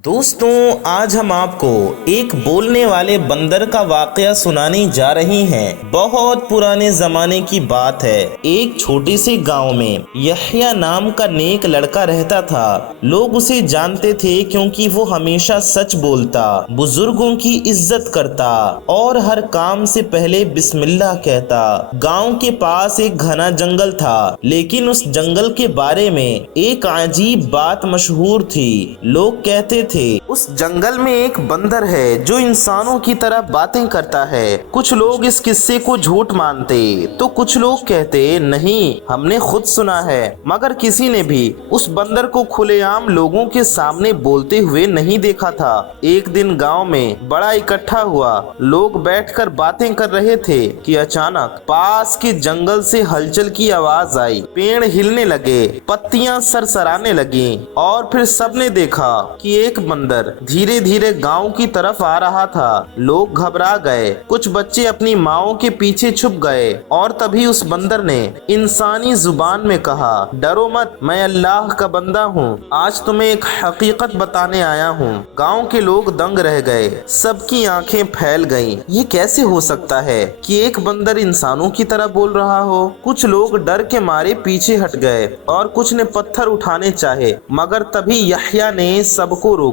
दोस्तों, आज हम आपको एक बोलने वाले बंदर का वाकया सुनाने जा रहे हैं। बहुत पुराने जमाने की बात है। एक छोटे से गांव में यह्या नाम का नेक लड़का रहता था। लोग उसे जानते थे क्योंकि वो हमेशा सच बोलता, बुजुर्गों की इज्जत करता और हर काम से पहले बिस्मिल्लाह कहता। गांव के पास एक घना जंगल था, लेकिन उस जंगल के बारे में एक अजीब बात मशहूर थी। लोग कहते थे उस जंगल में एक बंदर है जो इंसानों की तरह बातें करता है। कुछ लोग इस किस्से को झूठ मानते तो कुछ लोग कहते नहीं, हमने खुद सुना है। मगर किसी ने भी उस बंदर को खुलेआम लोगों के सामने बोलते हुए नहीं देखा था। एक दिन गांव में बड़ा इकट्ठा हुआ। लोग बैठकर बातें कर रहे थे कि अचानक पास के जंगल से हलचल की आवाज आई। पेड़ हिलने लगे, पत्तियां सरसराने लगी और फिर सबने देखा कि एक बंदर धीरे धीरे गांव की तरफ आ रहा था। लोग घबरा गए, कुछ बच्चे अपनी माओं के पीछे छुप गए और तभी उस बंदर ने इंसानी जुबान में कहा, डरो मत, मैं अल्लाह का बंदा हूँ। आज तुम्हें एक हकीकत बताने आया हूँ। गांव के लोग दंग रह गए, सबकी आंखें फैल गईं। ये कैसे हो सकता है कि एक बंदर इंसानों की तरह बोल रहा हो? कुछ लोग डर के मारे पीछे हट गए और कुछ ने पत्थर उठाने चाहे, मगर तभी यह्या ने सबको रोका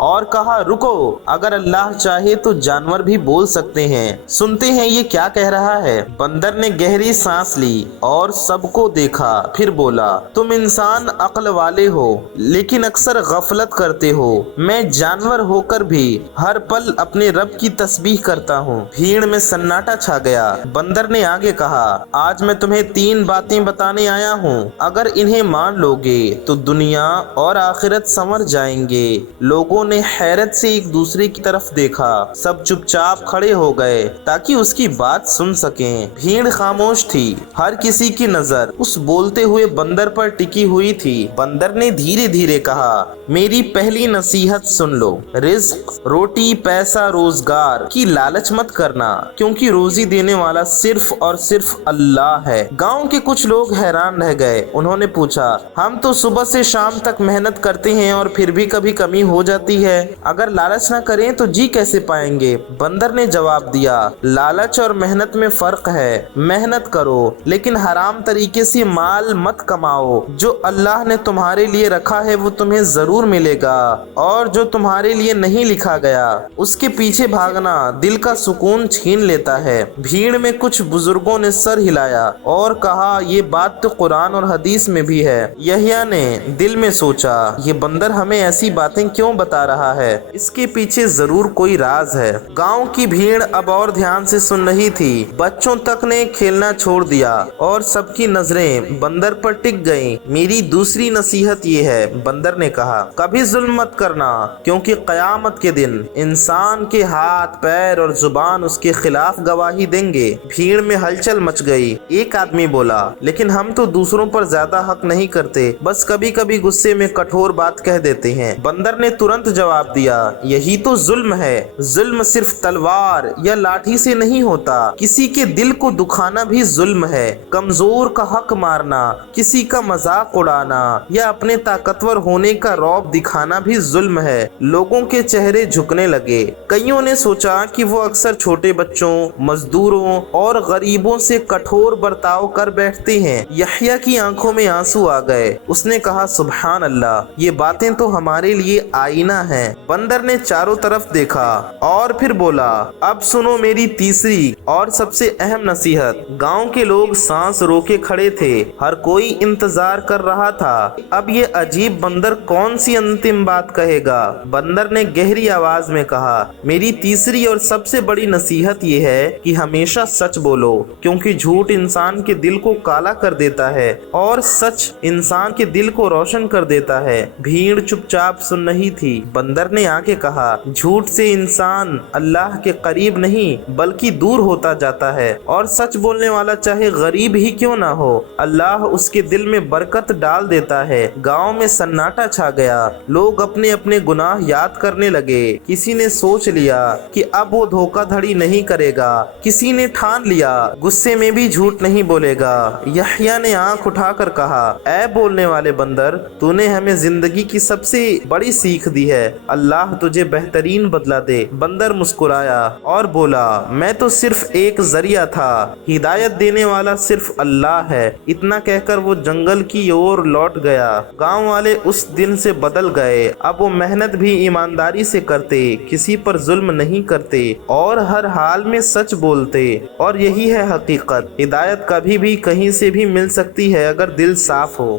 और कहा, रुको, अगर अल्लाह चाहे तो जानवर भी बोल सकते हैं। सुनते हैं ये क्या कह रहा है। बंदर ने गहरी सांस ली और सबको देखा, फिर बोला, तुम इंसान अक्ल वाले हो लेकिन अक्सर गफलत करते हो। मैं जानवर होकर भी हर पल अपने रब की तस्बीह करता हूँ। भीड़ में सन्नाटा छा गया। बंदर ने आगे कहा, आज मैं तुम्हें 3 बातें बताने आया हूँ। अगर इन्हें मान लोगे तो दुनिया और आखिरत संवर जाएंगे। लोगों ने हैरत से एक दूसरे की तरफ देखा। सब चुपचाप खड़े हो गए ताकि उसकी बात सुन सकें। भीड़ खामोश थी, हर किसी की नजर उस बोलते हुए बंदर पर टिकी हुई थी। बंदर ने धीरे धीरे कहा, मेरी पहली नसीहत सुन लो। रिज्क, रोटी, पैसा, रोजगार की लालच मत करना, क्योंकि रोजी देने वाला सिर्फ और सिर्फ अल्लाह है। गांव के कुछ लोग हैरान रह गए। उन्होंने पूछा, हम तो सुबह से शाम तक मेहनत करते हैं और फिर भी कभी कमी हो जाती है। अगर लालच ना करें तो जी कैसे पाएंगे? बंदर ने जवाब दिया, लालच और मेहनत में फर्क है। मेहनत करो लेकिन हराम तरीके से माल मत कमाओ। जो अल्लाह ने तुम्हारे लिए रखा है वो तुम्हें जरूर मिलेगा, और जो तुम्हारे लिए नहीं लिखा गया उसके पीछे भागना दिल का सुकून छीन लेता है। भीड़ में कुछ बुजुर्गों ने सर हिलाया और कहा, ये बात तो कुरान और हदीस में भी है। यह्या ने दिल में सोचा, ये बंदर हमें ऐसी बातें क्यों बता रहा है? इसके पीछे जरूर कोई राज है। गांव की भीड़ अब और ध्यान से सुन रही थी। बच्चों तक ने खेलना छोड़ दिया और सबकी नजरें बंदर पर टिक गईं। मेरी दूसरी नसीहत ये है, बंदर ने कहा, कभी जुल्म मत करना, क्योंकि कयामत के दिन इंसान के हाथ, पैर और जुबान उसके खिलाफ गवाही देंगे। भीड़ में हलचल मच गई। एक आदमी बोला, लेकिन हम तो दूसरों पर ज्यादा हक नहीं करते, बस कभी कभी गुस्से में कठोर बात कह देते हैं। बंदर ने तुरंत जवाब दिया, यही तो जुल्म है। जुल्म सिर्फ तलवार या लाठी से नहीं होता, किसी के दिल को दुखाना भी जुल्म है। कमजोर का हक मारना, किसी का मजाक उड़ाना या अपने ताकतवर होने का रौब दिखाना भी जुल्म है। लोगों के चेहरे झुकने लगे। कईयों ने सोचा कि वो अक्सर छोटे बच्चों, मजदूरों और गरीबों से कठोर बर्ताव कर बैठते हैं। यह्या की आंखों में आंसू आ गए। उसने कहा, सुभान अल्लाह, ये बातें तो हमारे लिए आईना है। बंदर ने चारों तरफ देखा और फिर बोला, अब सुनो मेरी तीसरी और सबसे अहम नसीहत। गांव के लोग सांस रोके खड़े थे, हर कोई इंतजार कर रहा था। अब ये अजीब बंदर कौन सी अंतिम बात कहेगा? बंदर ने गहरी आवाज में कहा, मेरी तीसरी और सबसे बड़ी नसीहत ये है कि हमेशा सच बोलो, क्योंकि झूठ इंसान के दिल को काला कर देता है और सच इंसान के दिल को रोशन कर देता है। भीड़ चुपचाप सुन रही थी। बंदर ने आके कहा, झूठ से इंसान अल्लाह के करीब नहीं बल्कि दूर होता जाता है, और सच बोलने वाला चाहे गरीब ही क्यों ना हो, अल्लाह उसके दिल में बरकत डाल देता है। गांव में सन्नाटा छा गया। लोग अपने अपने गुनाह याद करने लगे। किसी ने सोच लिया कि अब वो धोखाधड़ी नहीं करेगा, किसी ने ठान लिया गुस्से में भी झूठ नहीं बोलेगा। यह्या ने आंख उठाकर कहा, ऐ बोलने वाले बंदर, तूने हमें जिंदगी की सबसे बड़ी سیکھ دی ہے، اللہ تجھے بہترین بدلہ دے۔ بندر مسکرایا اور بولا میں تو صرف ایک ذریعہ تھا، ہدایت دینے والا صرف اللہ ہے۔ اتنا کہہ کر وہ جنگل کی اور لوٹ گیا۔ گاؤں والے اس دن سے بدل گئے، اب وہ محنت بھی ایمانداری سے کرتے، کسی پر ظلم نہیں کرتے اور ہر حال میں سچ بولتے۔ اور یہی ہے حقیقت، ہدایت کبھی بھی کہیں سے بھی مل سکتی ہے اگر دل صاف ہو۔